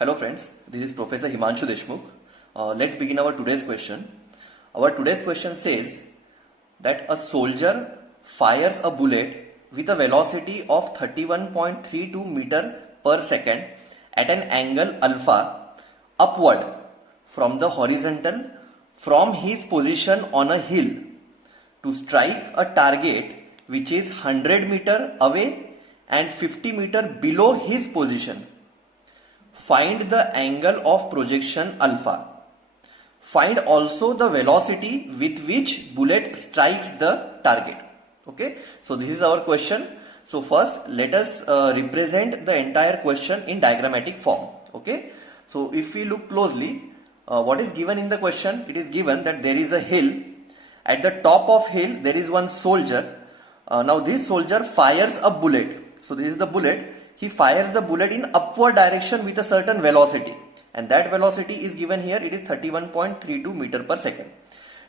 Hello friends, this is Professor Himanshu Deshmukh. Let's begin our today's question. Our today's question says that a soldier fires a bullet with a velocity of 31.32 meter per second at an angle alpha upward from the horizontal from his position on a hill to strike a target which is 100 meter away and 50 meter below his position. Find the angle of projection alpha. Find also the velocity with which bullet strikes the target. Okay, so this is our question. So first let us represent the entire question in diagrammatic form. Okay, so if we look closely, what is given in the question? It is given that there is a hill. At the top of hill there is one soldier. Now this soldier fires a bullet. So this is the bullet. He fires the bullet in upward direction with a certain velocity, and that velocity is given here. It is 31.32 meter per second.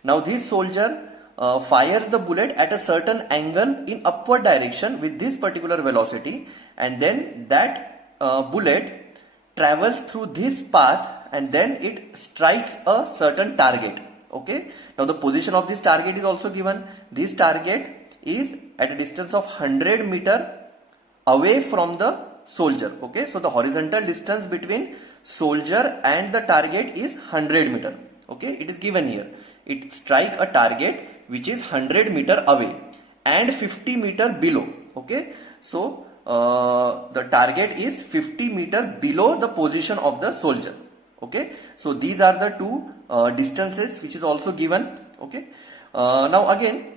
Now this soldier fires the bullet at a certain angle in upward direction with this particular velocity, and then that bullet travels through this path and then it strikes a certain target. Okay, now the position of this target is also given. This target is at a distance of 100 meter away from the soldier. Okay, so the horizontal distance between soldier and the target is 100 meter. Okay, it is given here. It strike a target which is 100 meter away and 50 meter below. Okay, so the target is 50 meter below the position of the soldier. Okay, so these are the two distances which is also given. Okay, now again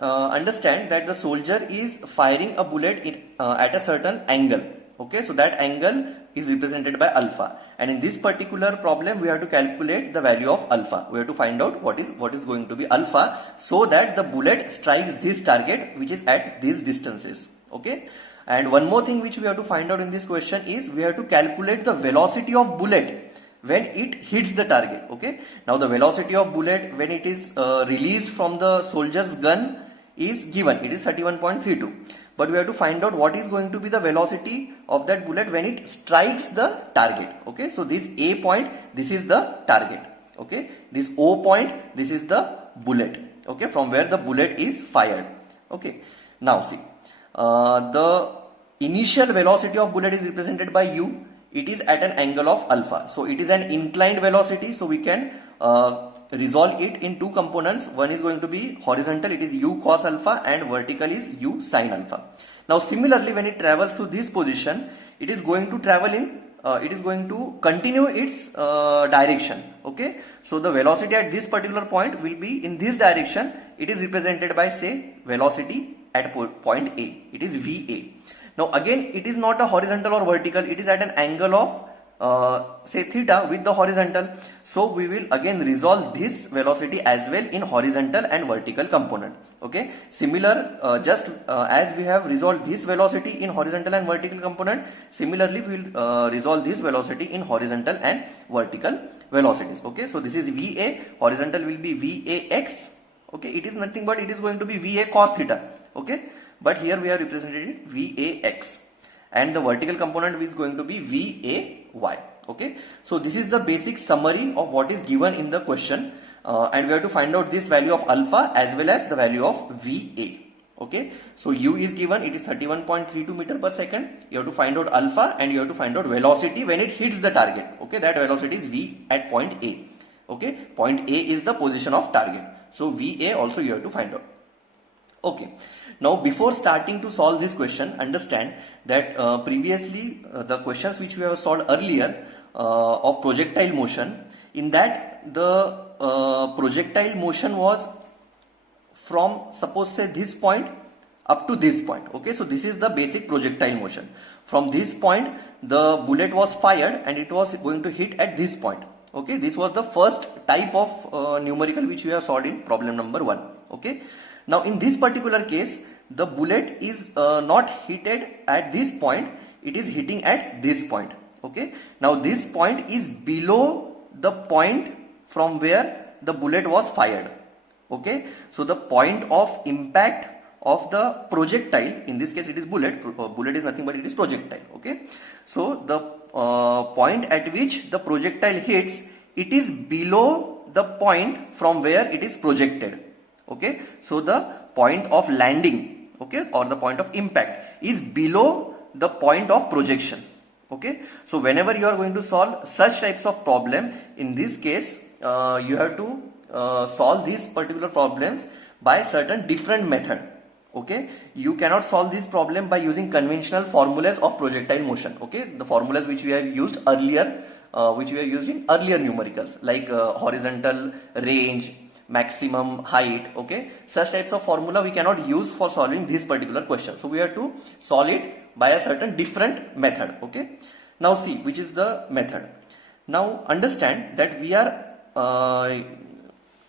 understand that the soldier is firing a bullet at a certain angle. Okay, so that angle is represented by alpha, and in this particular problem we have to calculate the value of alpha. We have to find out what is going to be alpha, so that the bullet strikes this target which is at these distances. Okay, and one more thing which we have to find out in this question is we have to calculate the velocity of bullet when it hits the target. Okay, now the velocity of bullet when it is released from the soldier's gun is given. It is 31.32, but we have to find out what is going to be the velocity of that bullet when it strikes the target. Okay, so this A point, this is the target. Okay, this O point, this is the bullet. Okay, from where the bullet is fired. Okay, now see, the initial velocity of bullet is represented by U. It is at an angle of alpha, so it is an inclined velocity, so we can resolve it in two components. One is going to be horizontal, it is U cos alpha, and vertical is U sin alpha. Now similarly, when it travels to this position, it is going to travel in it is going to continue its direction. Okay, so the velocity at this particular point will be in this direction. It is represented by, say, velocity at point A. It is VA. Now again, it is not a horizontal or vertical, it is at an angle of say theta with the horizontal. So we will again resolve this velocity as well in horizontal and vertical component. Okay, similar just as we have resolved this velocity in horizontal and vertical component, similarly we will resolve this velocity in horizontal and vertical velocities. Okay, so this is VA, horizontal will be VAX. Okay, it is nothing but it is going to be VA cos theta. Okay, but here we have represented it VAX, and the vertical component is going to be VAY. Okay, so this is the basic summary of what is given in the question, and we have to find out this value of alpha as well as the value of VA. Okay, so U is given, it is 31.32 meter per second. You have to find out alpha and you have to find out velocity when it hits the target. Okay, that velocity is V at point A. Okay, point A is the position of target, so VA also you have to find out. Okay, now before starting to solve this question, understand that previously the questions which we have solved earlier of projectile motion, in that the projectile motion was from, suppose say, this point up to this point. Okay, so this is the basic projectile motion. From this point the bullet was fired and it was going to hit at this point. Okay, this was the first type of numerical which we have solved in problem number 1. Okay, now in this particular case the bullet is not hit at this point, it is hitting at this point. Okay, now this point is below the point from where the bullet was fired. Okay, so the point of impact of the projectile, in this case it is bullet is nothing but it is projectile. Okay, so the point at which the projectile hits, it is below the point from where it is projected. Okay, so the point of landing, okay, or the point of impact is below the point of projection. Okay, so whenever you are going to solve such types of problem, in this case you have to solve these particular problems by certain different method. Okay, you cannot solve this problem by using conventional formulas of projectile motion. Okay, the formulas which we have used earlier, which we have used in earlier numericals, like horizontal range, maximum height. Okay, such types of formula we cannot use for solving this particular question. So we have to solve it by a certain different method. Okay, now see which is the method. Now understand that we are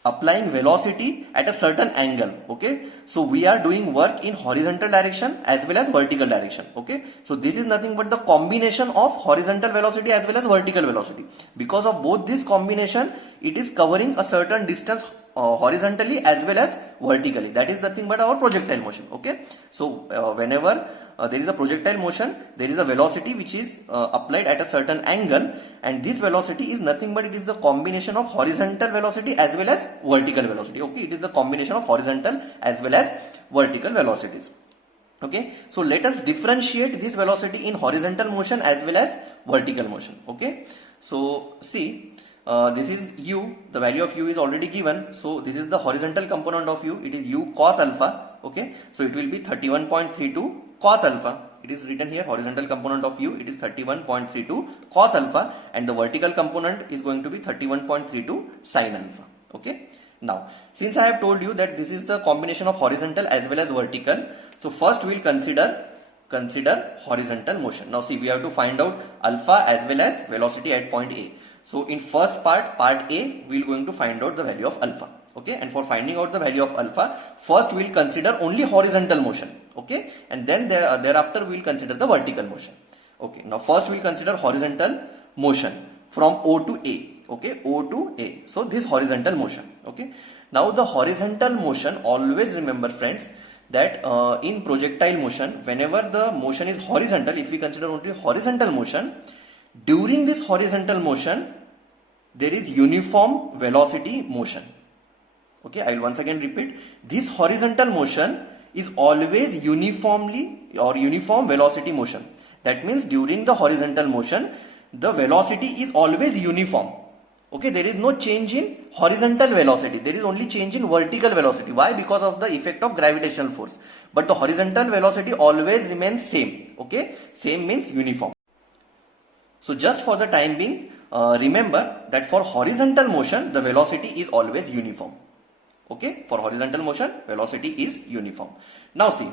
applying velocity at a certain angle. Okay, so we are doing work in horizontal direction as well as vertical direction. Okay, so this is nothing but the combination of horizontal velocity as well as vertical velocity. Because of both this combination, it is covering a certain distance horizontally as well as vertically. That is nothing but our projectile motion. Okay, so whenever there is a projectile motion, there is a velocity which is applied at a certain angle, and this velocity is nothing but it is the combination of horizontal velocity as well as vertical velocity. Okay, it is the combination of horizontal as well as vertical velocities. Okay, so let us differentiate this velocity in horizontal motion as well as vertical motion. Okay, so see, this is u, the value of u is already given, so this is the horizontal component of u, it is u cos alpha. Okay, so it will be 31.32 cos alpha. It is written here, horizontal component of u, it is 31.32 cos alpha, and the vertical component is going to be 31.32 sin alpha. Okay, now since I have told you that this is the combination of horizontal as well as vertical, so first we will consider horizontal motion. Now see, we have to find out alpha as well as velocity at point A. So in first part A, we are going to find out the value of alpha. Okay, and for finding out the value of alpha, first we will consider only horizontal motion. Okay, and then thereafter we will consider the vertical motion. Okay, now first we will consider horizontal motion from O to A. Okay, O to A. So this horizontal motion. Okay, now the horizontal motion, always remember friends that in projectile motion, whenever the motion is horizontal, if we consider only horizontal motion, during this horizontal motion there is uniform velocity motion. Okay, I will once again repeat, this horizontal motion is always uniform velocity motion. That means during the horizontal motion, the velocity is always uniform. Okay, there is no change in horizontal velocity, there is only change in vertical velocity. Why? Because of the effect of gravitational force. But the horizontal velocity always remains same. Okay, same means uniform. So just for the time being, remember that for horizontal motion, the velocity is always uniform. Okay, for horizontal motion, velocity is uniform. Now see,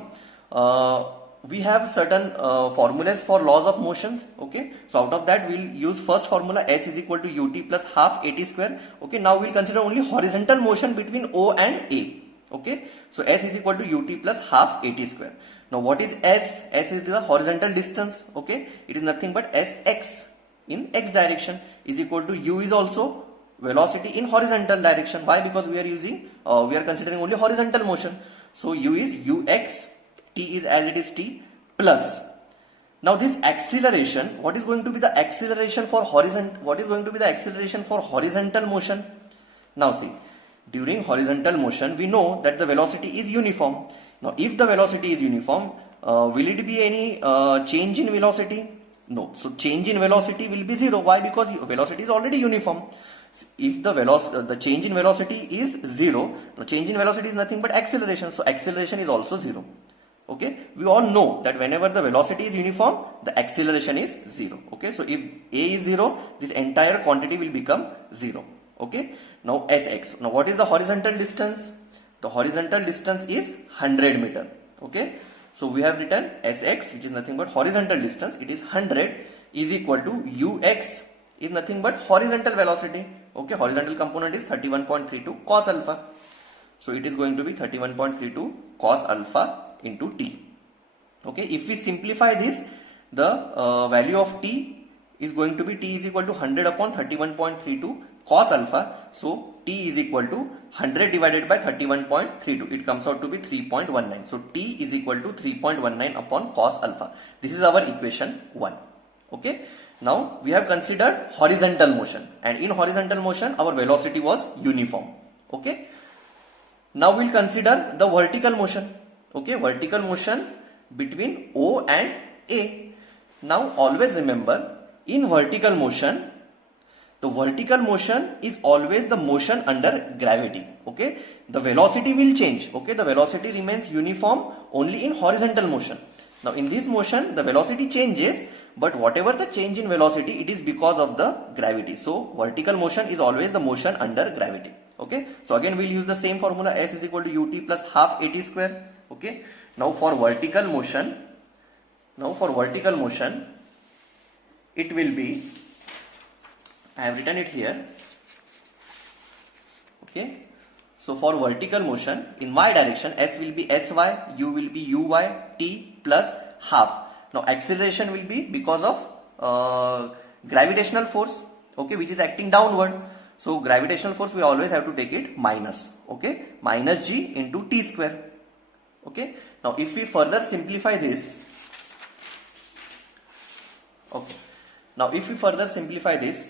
we have certain formulas for laws of motions. Okay, so out of that we will use first formula, S is equal to ut plus half at square. Okay, now we will consider only horizontal motion between O and A. Okay, so S is equal to ut plus half at square. Now what is S? S is the horizontal distance. Okay, it is nothing but Sx in x direction is equal to u is also velocity in horizontal direction. Why? Because we are considering only horizontal motion. So u is ux, t is as it is t, plus. Now this acceleration, what is going to be the acceleration for horizontal? What is going to be the acceleration for horizontal motion? Now see, during horizontal motion, we know that the velocity is uniform. Now if the velocity is uniform, will it be any change in velocity? No. So change in velocity will be 0. Why? Because velocity is already uniform. If the change in velocity is 0, now change in velocity is nothing but acceleration. So acceleration is also 0. Okay, we all know that whenever the velocity is uniform, the acceleration is 0. Okay, so if A is 0, this entire quantity will become 0. Okay, now Sx. Now what is the horizontal distance? The horizontal distance is 100 meter. Okay, so we have written Sx, which is nothing but horizontal distance, it is 100, is equal to Ux is nothing but horizontal velocity. Okay, horizontal component is 31.32 cos alpha. So it is going to be 31.32 cos alpha into t. Okay, if we simplify this, the value of t is going to be t is equal to 100 upon 31.32 cos alpha. So t is equal to 100 divided by 31.32. It comes out to be 3.19. So t is equal to 3.19 upon cos alpha. This is our equation 1. Okay. Now we have considered horizontal motion, and in horizontal motion our velocity was uniform. Okay. Now we'll consider the vertical motion. Okay, vertical motion between O and A. Now always remember, in vertical motion, the vertical motion is always the motion under gravity. Okay, the velocity will change. Okay, the velocity remains uniform only in horizontal motion. Now in this motion the velocity changes, but whatever the change in velocity, it is because of the gravity. So vertical motion is always the motion under gravity. Okay, so again we'll use the same formula, S is equal to ut plus half at square. Okay, now for vertical motion, it will be, I have written it here. Okay, so for vertical motion, in my direction, S will be Sy, U will be Uy, T plus half. Now acceleration will be because of gravitational force, okay, which is acting downward. So gravitational force, we always have to take it minus, okay, minus g into t square. Okay, now if we further simplify this, okay, now if we further simplify this,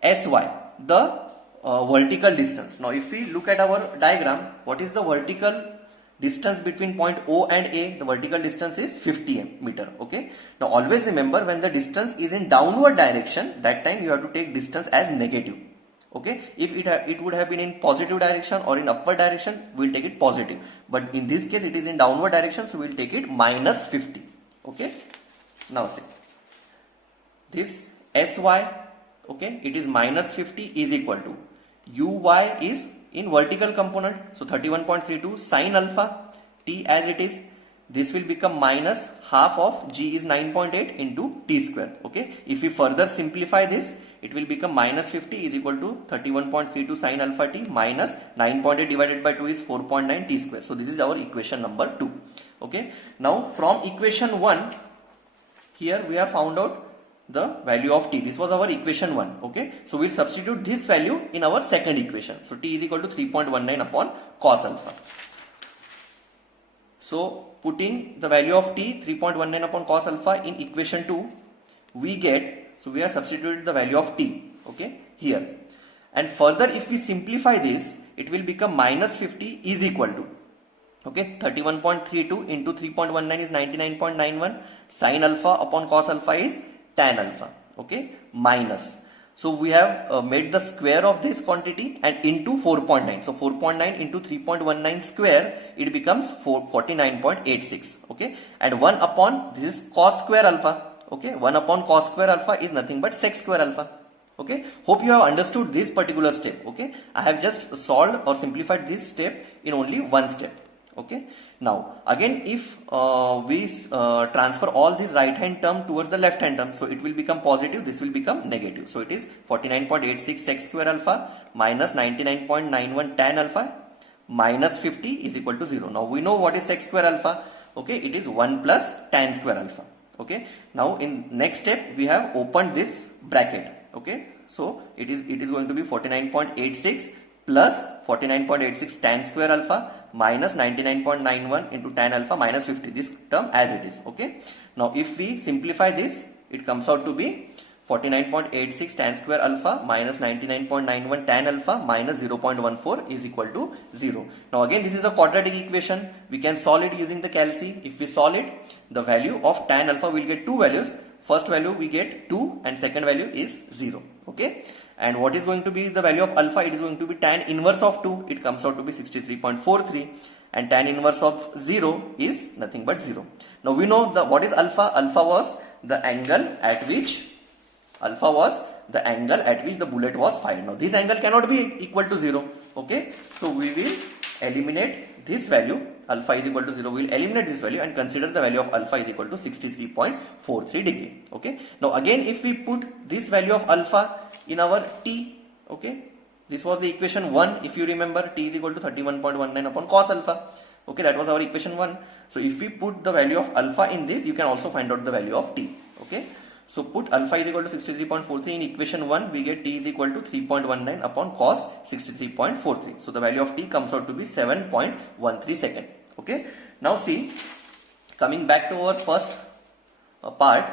Sy, the vertical distance. Now if we look at our diagram, what is the vertical distance between point O and A? The vertical distance is 50 meter. Okay, now always remember, when the distance is in downward direction, that time you have to take distance as negative. Okay, if it would have been in positive direction or in upward direction, we will take it positive, but in this case it is in downward direction, so we will take it minus 50. Okay, now see this Sy, okay, it is minus 50 is equal to Uy is in vertical component, so 31.32 sine alpha, t as it is, this will become minus half of g is 9.8 into t square. Okay, if we further simplify this, it will become minus 50 is equal to 31.32 sine alpha t minus 9.8 divided by 2 is 4.9 t square. So this is our equation number 2. Okay, now from equation 1, here we have found out the value of t. This was our equation 1. Okay, so we'll substitute this value in our second equation. So t is equal to 3.19 upon cos alpha. So putting the value of t 3.19 upon cos alpha in equation 2, we get, so we have substituted the value of t, okay, here, and further if we simplify this, it will become minus 50 is equal to, okay, 31.32 into 3.19 is 99.91, sin alpha upon cos alpha is tan alpha, okay, minus, so we have made the square of this quantity and into 4.9, so 4.9 into 3.19 square, it becomes 49.86, okay, and 1 upon this is cos square alpha. Okay, 1 upon cos square alpha is nothing but sec square alpha. Okay, hope you have understood this particular step. Okay, I have just solved or simplified this step in only one step. Okay, now again if we transfer all this right hand term towards the left hand term, so it will become positive, this will become negative. So it is 49.86 sec square alpha minus 99.91 tan alpha minus 50 is equal to 0. Now we know what is sec square alpha. Okay, it is 1 plus tan square alpha. Okay, now in next step we have opened this bracket. Okay, so it is going to be 49.86 plus 49.86 tan square alpha minus 99.91 into tan alpha minus 50, this term as it is. Okay, now if we simplify this, it comes out to be 49.86 tan square alpha minus 99.91 tan alpha minus 0.14 is equal to 0. Now again this is a quadratic equation, we can solve it using the calci. If we solve it, the value of tan alpha will get two values. First value we get 2 and second value is 0. Okay, and what is going to be the value of alpha? It is going to be tan inverse of 2, it comes out to be 63.43, and tan inverse of 0 is nothing but 0. Now we know what is alpha. Alpha was the angle at which the bullet was fired. Now this angle cannot be equal to 0. Okay, so we will eliminate this value, alpha is equal to 0, we will eliminate this value and consider the value of alpha is equal to 63.43 degree. Okay, now again if we put this value of alpha in our t, okay, this was the equation 1, if you remember, t is equal to 31.19 upon cos alpha. Okay, that was our equation 1. So if we put the value of alpha in this, you can also find out the value of t. Okay, so put alpha is equal to 63.43 in equation 1, we get t is equal to 3.19 upon cos 63.43. So the value of t comes out to be 7.13 second. Okay, now see, coming back to our first part,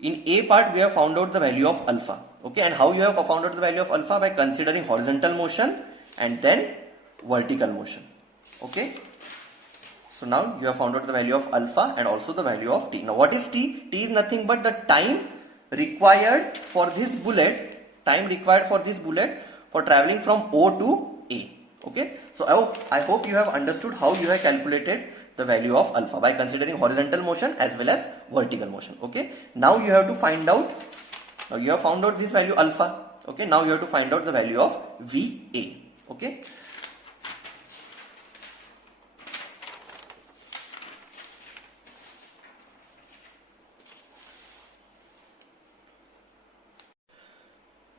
in A part we have found out the value of alpha. Okay, and how you have found out the value of alpha? By considering horizontal motion and then vertical motion. Okay, so now you have found out the value of alpha and also the value of t. Now what is t? T is nothing but the time required for this bullet, for traveling from O to A. Okay, so I hope you have understood how you have calculated the value of alpha by considering horizontal motion as well as vertical motion. Okay, now you have to find out, now you have found out this value alpha. Okay, now you have to find out the value of VA. Okay,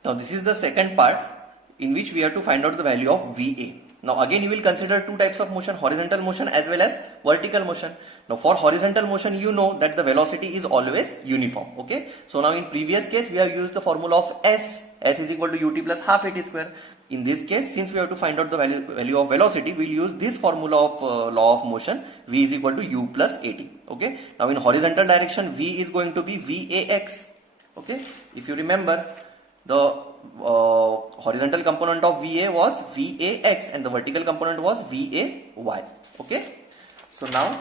now this is the second part in which we have to find out the value of VA. Now again you will consider two types of motion, horizontal motion as well as vertical motion. Now for horizontal motion you know that the velocity is always uniform. Okay, so now in previous case we have used the formula of S is equal to ut plus half at square. In this case, since we have to find out the value of velocity, we will use this formula of law of motion, V is equal to u plus at. Okay, now in horizontal direction V is going to be Vax. Okay, if you remember, the horizontal component of VA was Vax and the vertical component was Vay. Okay, so now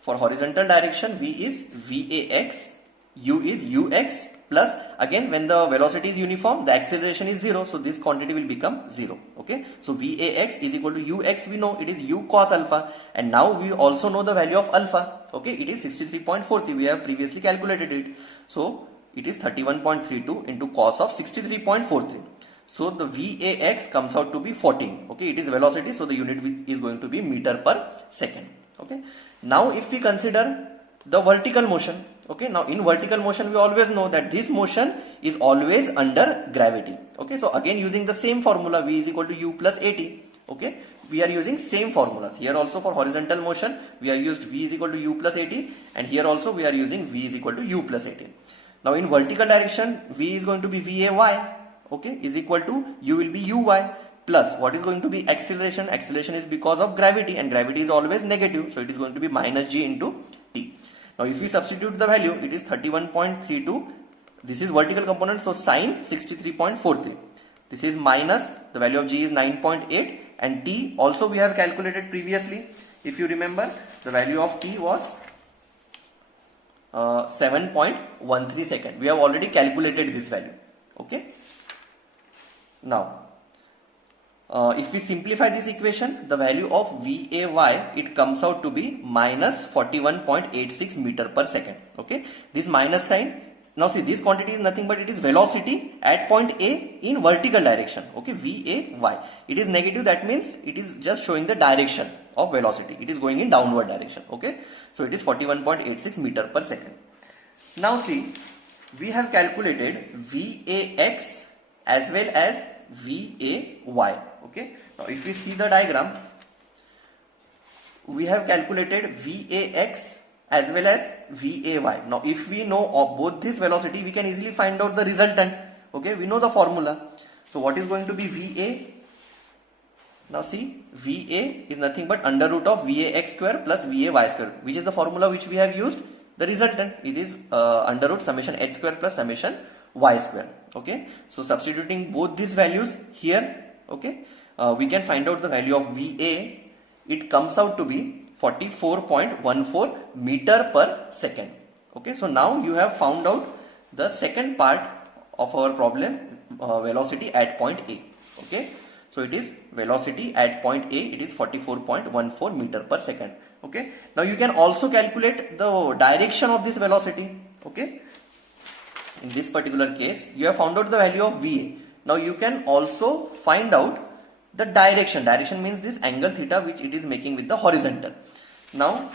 for horizontal direction V is Vax, u is ux, plus again when the velocity is uniform the acceleration is 0, so this quantity will become 0. Okay, so Vax is equal to ux, we know it is u cos alpha, and now we also know the value of alpha. Okay, it is 63.43, we have previously calculated it, so it is 31.32 into cos of 63.43. So the Vax comes out to be 14. Okay, it is velocity, so the unit is going to be meter per second. Okay, now if we consider the vertical motion, okay, now in vertical motion we always know that this motion is always under gravity. Okay, so again using the same formula, V is equal to u plus at. Okay, we are using same formulas here also. For horizontal motion we have used V is equal to u plus at, and here also we are using V is equal to u plus at. Now in vertical direction V is going to be Vay, okay, is equal to u will be uy, plus what is going to be acceleration? Acceleration is because of gravity, and gravity is always negative, so it is going to be minus g into t. Now if we substitute the value, it is 31.32. This is vertical component, so sine 63.43. This is minus, the value of g is 9.8, and t also we have calculated previously. If you remember, the value of t was 7.13 second. We have already calculated this value. Okay. Now, if we simplify this equation, the value of Vay, it comes out to be minus 41.86 meter per second. Okay. This minus sign, now see, this quantity is nothing but it is velocity at point A in vertical direction. Okay, Vay. It is negative, that means it is just showing the direction of velocity. It is going in downward direction. Okay, so it is 41.86 meter per second. Now see, we have calculated Vax as well as Vay. Okay, now if we see the diagram, we have calculated Vax as well as Vay. Now if we know of both this velocity, we can easily find out the resultant. Okay, we know the formula. So what is going to be Va? Now see, Va is nothing but under root of Vax square plus Vay square, which is the formula which we have used. The resultant, it is under root summation h square plus summation y square. Okay, so substituting both these values here, okay, we can find out the value of Va. It comes out to be 44.14 meter per second. Okay, so now you have found out the second part of our problem, velocity at point A. Okay, so it is velocity at point A, it is 44.14 meter per second. Okay, now you can also calculate the direction of this velocity. Okay, in this particular case you have found out the value of Va. Now you can also find out the direction. Direction means this angle theta which it is making with the horizontal. Now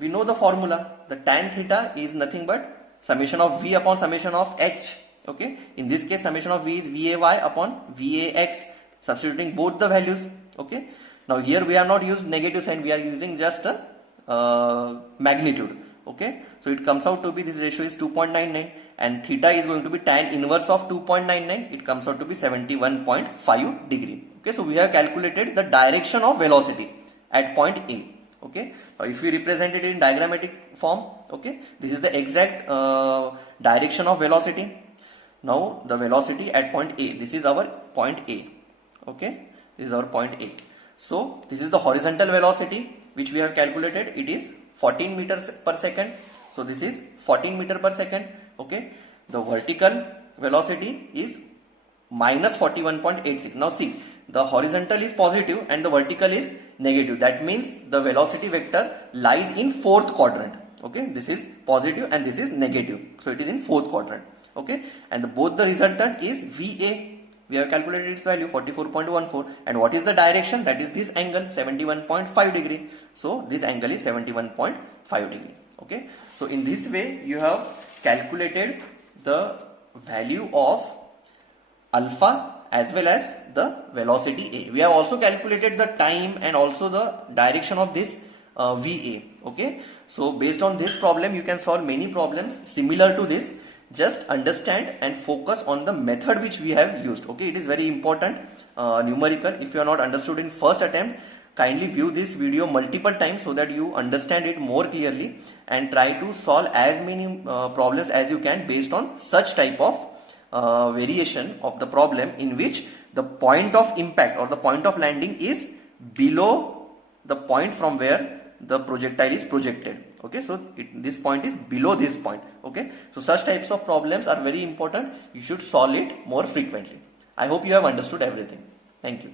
we know the formula. The tan theta is nothing but summation of V upon summation of H. Okay, in this case summation of V is Vay upon Vax, substituting both the values. Okay, now here we are not used negative sign, we are using just a magnitude. Okay, so it comes out to be, this ratio is 2.99, and theta is going to be tan inverse of 2.99, it comes out to be 71.5 degree. Okay, so we have calculated the direction of velocity at point A. Okay, if we represent it in diagrammatic form, okay, this is the exact direction of velocity. Now the velocity at point A, this is our point A, okay, this is our point A. So this is the horizontal velocity which we have calculated, it is 14 meters per second. So this is 14 meter per second, okay. The vertical velocity is minus 41.86. Now see, the horizontal is positive and the vertical is negative. That means the velocity vector lies in fourth quadrant. Okay, this is positive and this is negative. So it is in fourth quadrant. Okay, and both the resultant is VA. We have calculated its value 44.14. And what is the direction? That is this angle 71.5 degree. So this angle is 71.5 degree. Okay, so in this way you have calculated the value of alpha as well as the velocity A. We have also calculated the time and also the direction of this VA. Okay, so based on this problem you can solve many problems similar to this. Just understand and focus on the method which we have used. Okay, it is very important numerical. If you are not understood in first attempt, kindly view this video multiple times so that you understand it more clearly and try to solve as many problems as you can based on such type of variation of the problem in which the point of impact or the point of landing is below the point from where the projectile is projected. Okay, so this point is below this point. Okay, so such types of problems are very important. You should solve it more frequently. I hope you have understood everything. Thank you.